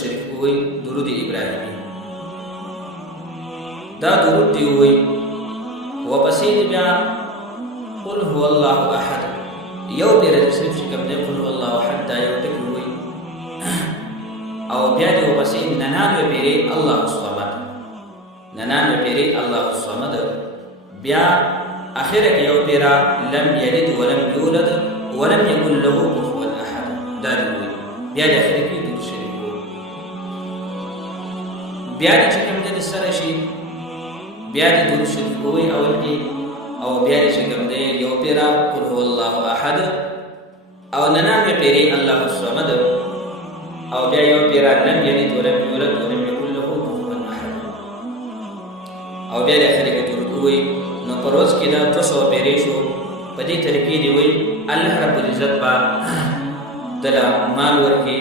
شریف وی درود ابراهیمی دا درود دی وی وپسې بیا قل هو الله احد یو پیر شریف چې کوم دی قل هو الله احد دا یو ټکی وی او بیا دی وپسې 99 پیری الله الصمد 99 پیری الله الصمد بیا اخره کې یو پیرا لم یلد ولم یولد ولم یکن له کفوا احد دا دی وی بیا د اخره کې درود شریف بیا د چې کوم دی سره شي بیا د درود شریف وی اول کې او بیا د چې کوم دی یو پیرا قل هو الله احد او 99 پیری الله الصمد او بیا یو پیرا لم یلد ولم یولد ولم یکن له کفوا احد او بیا د اخره کې درود وی نو پروز کې دا 200 پیری شو په دې طریقې دی وی الله رب العزت با دلا مال ورکی